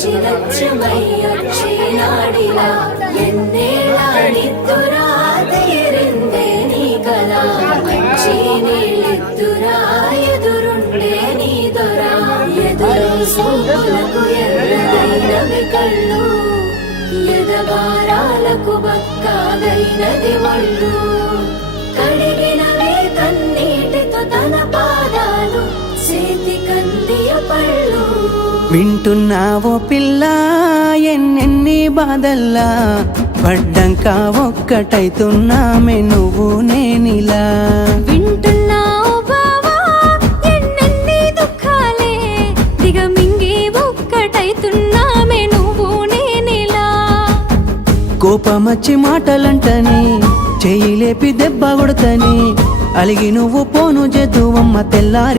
విడిచి లక్ష్యమయ్యొచ్చినాడిలా ఎన్నేళ్ళాడిద్దురా తీరిందే నీ కలా మంచి నీళ్ళిద్దురా ఎదురుండే నీ దొరా. ఎదురు సూపులకు ఎర్రదైనవి కళ్ళు ఎదగారాలకు బక్కాదైనది ఒళ్ళు కడిగినవే కన్నీటితో తన పాదాలు చేతి కందియ పళ్ళు. వింటున్నావో పిల్ల ఎన్నెన్ని బాధల్లా పడ్డంక ఒక్కటైతున్నామే నువ్వు నేనిలా వింటున్నావు బావా ఎన్నెన్ని దుఃఖాలే దిగమింగి ఒక్కటైతున్నామే నువ్వు నేనిలా కోపమచ్చి మాటలంటని చెయ్యి లేపి దెబ్బ కొడతని అలిగి నువ్వు పోను జద్దువమ్మ తెల్లారి